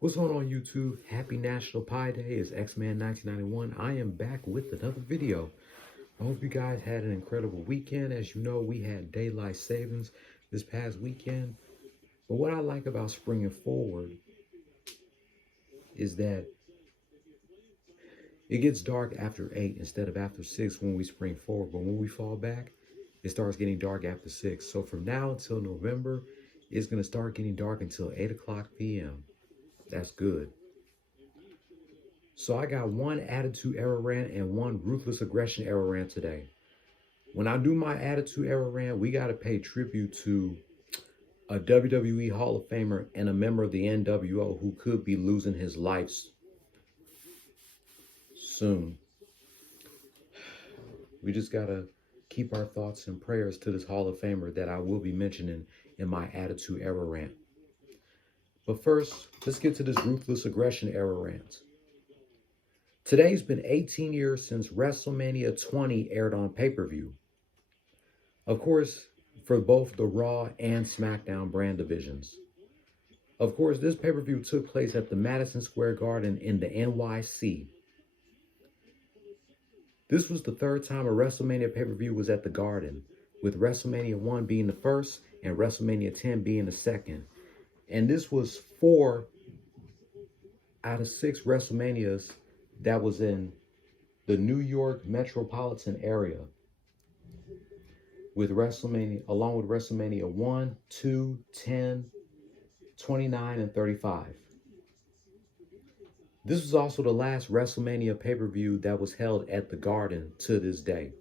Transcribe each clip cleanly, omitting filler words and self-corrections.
What's going on YouTube? Happy National Pie Day. It's X-Man 1991. I am back with another video. I hope you guys had an incredible weekend. As you know, we had daylight savings this past weekend. But what I like about springing forward is that it gets dark after 8 instead of after 6 when we spring forward. But when we fall back, it starts getting dark after 6. So from now until November, it's going to start getting dark until 8 o'clock p.m. That's good. So I got one Attitude Era rant and one Ruthless Aggression Era rant today. When I do my Attitude Era rant, we got to pay tribute to a WWE Hall of Famer and a member of the NWO who could be losing his life soon. We just got to keep our thoughts and prayers to this Hall of Famer that I will be mentioning in my Attitude Era rant. But first, let's get to this Ruthless Aggression Era rant. Today's been 18 years since Wrestlemania 20 aired on pay-per-view. Of course, for both the Raw and SmackDown brand divisions. Of course, this pay-per-view took place at the Madison Square Garden in the NYC. This was the third time a WrestleMania pay-per-view was at the Garden, with WrestleMania 1 being the first and WrestleMania 10 being the second. And this was 4 out of 6 WrestleManias that was in the New York metropolitan area with WrestleMania, along with WrestleMania 1, 2, 10, 29, and 35. This was also the last WrestleMania pay-per-view that was held at the Garden to this day.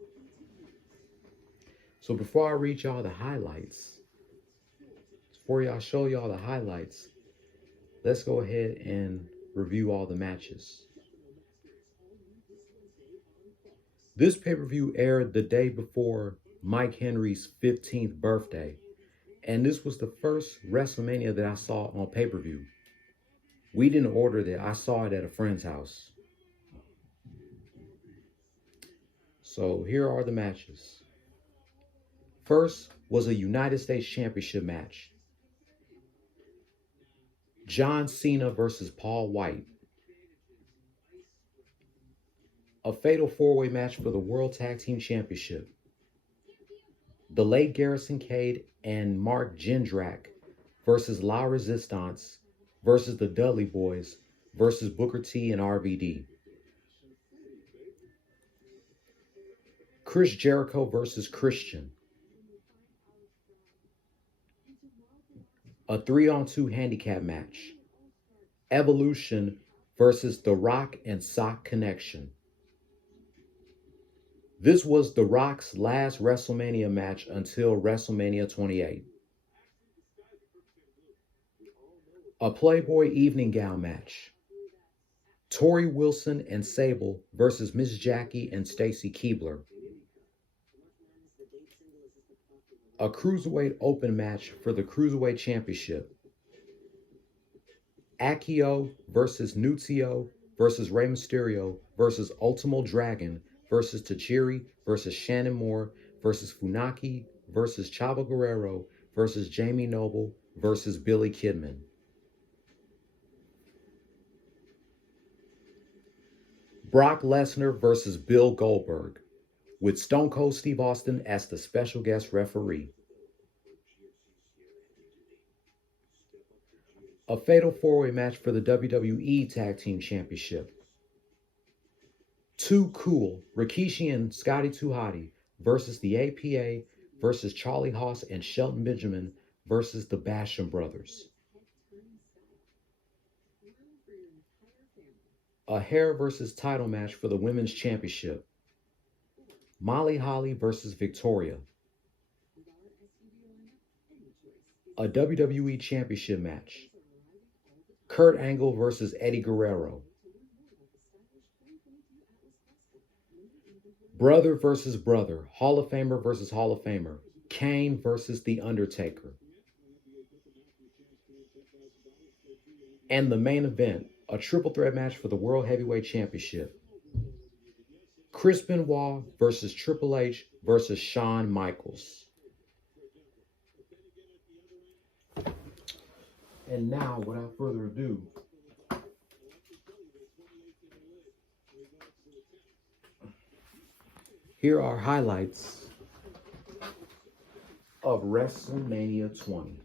So before I read y'all the highlights, let's go ahead and review all the matches. This pay-per-view aired the day before Mike Henry's 15th birthday, and this was the first WrestleMania that I saw on pay-per-view. We didn't order it, I saw it at a friend's house. So here are the matches. First was a United States Championship match. John Cena versus Paul White. A fatal 4-way match for the World Tag Team Championship. The late Garrison Cade and Mark Jindrak versus La Resistance versus the Dudley Boys versus Booker T and RVD. Chris Jericho versus Christian. A 3-on-2 handicap match. Evolution versus The Rock and Sock Connection. This was The Rock's last WrestleMania match until WrestleMania 28. A Playboy evening gown match. Tori Wilson and Sable versus Miss Jackie and Stacy Keibler. A Cruiserweight open match for the Cruiserweight Championship. Akio versus Nunzio versus Rey Mysterio versus Ultimo Dragon versus Tajiri versus Shannon Moore versus Funaki versus Chavo Guerrero versus Jamie Noble versus Billy Kidman. Brock Lesnar versus Bill Goldberg, with Stone Cold Steve Austin as the special guest referee. A fatal 4-way match for the WWE Tag Team Championship. Too Cool, Rikishi and Scotty 2 Hotty versus the APA versus Charlie Haas and Shelton Benjamin versus the Basham Brothers. A hair versus title match for the Women's Championship. Molly Holly versus Victoria. A WWE Championship match. Kurt Angle versus Eddie Guerrero. Brother versus brother. Hall of Famer versus Hall of Famer. Kane versus The Undertaker. And the main event, a triple threat match for the World Heavyweight Championship. Chris Benoit versus Triple H versus Shawn Michaels. And now, without further ado, Here are highlights of WrestleMania 20.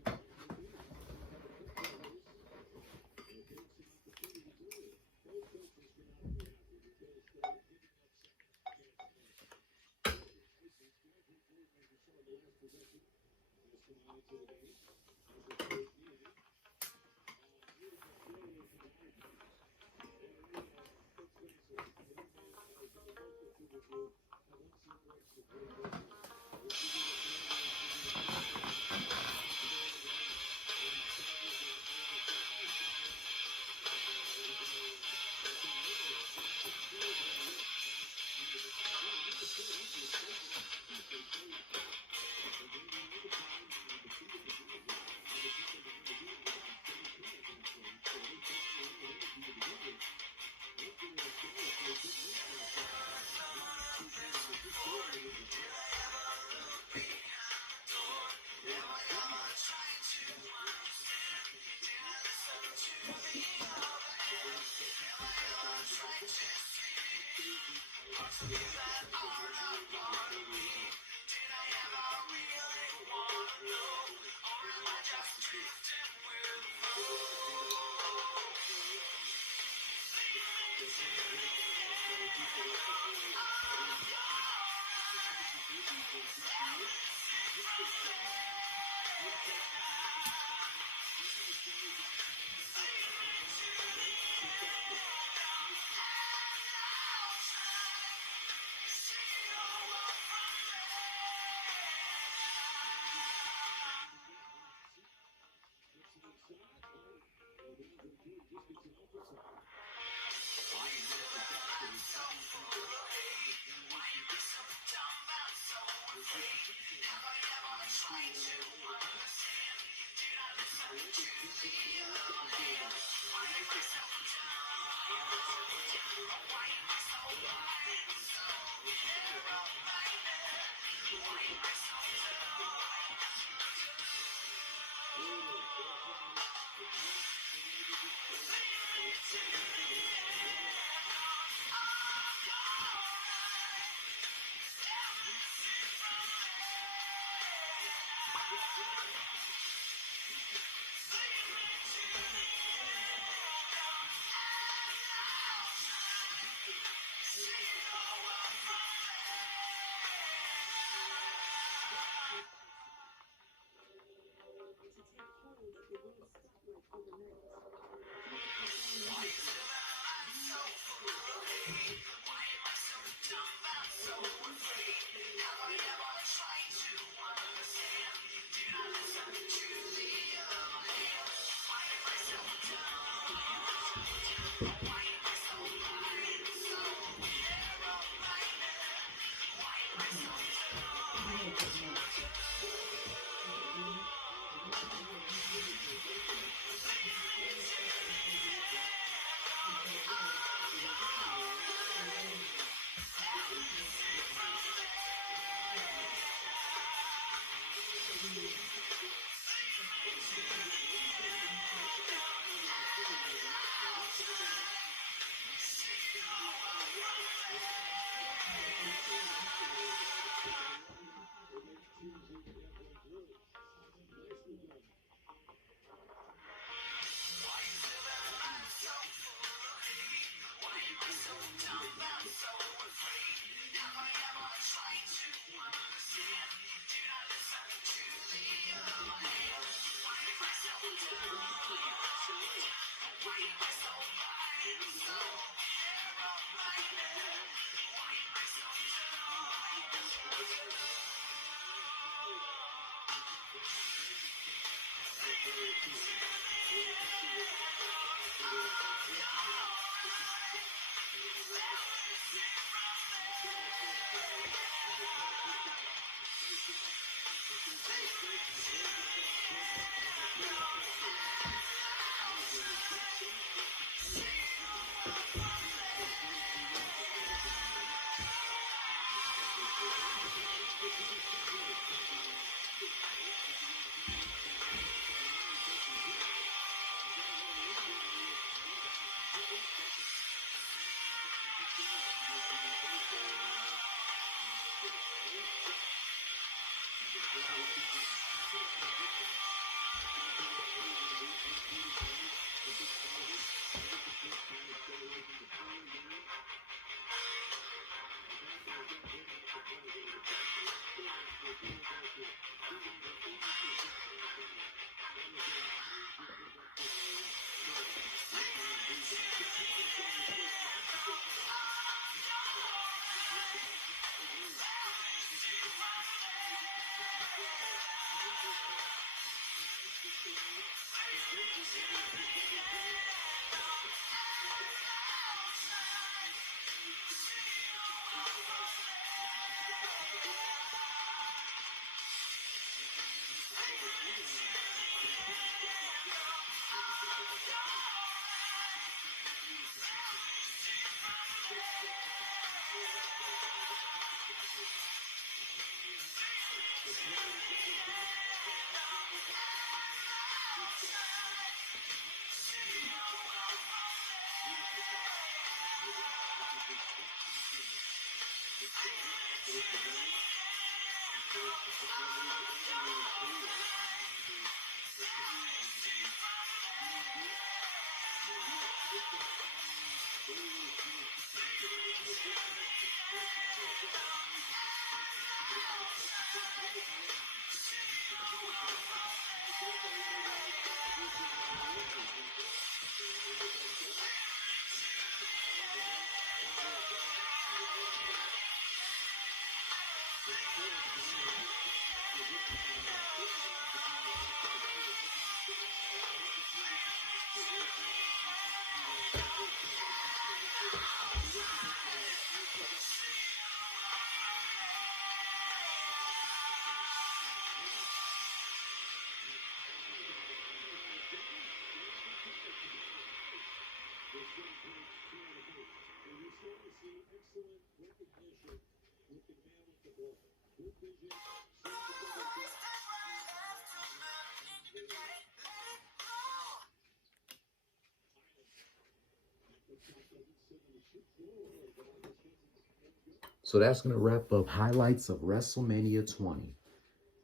So that's going to wrap up highlights of WrestleMania 20.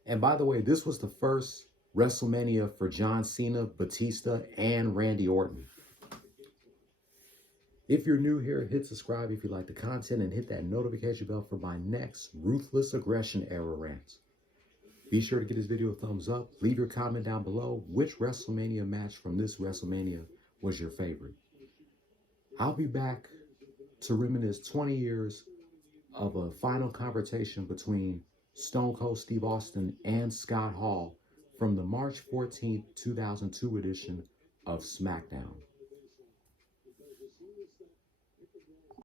And by the way, this was the first WrestleMania for John Cena, Batista, and Randy Orton. If you're new here, hit subscribe if you like the content and hit that notification bell for my next Ruthless Aggression era rants. Be sure to give this video a thumbs up. Leave your comment down below which WrestleMania match from this WrestleMania was your favorite. I'll be back to reminisce 20 years of a final confrontation between Stone Cold Steve Austin and Scott Hall from the March 14th, 2002 edition of SmackDown.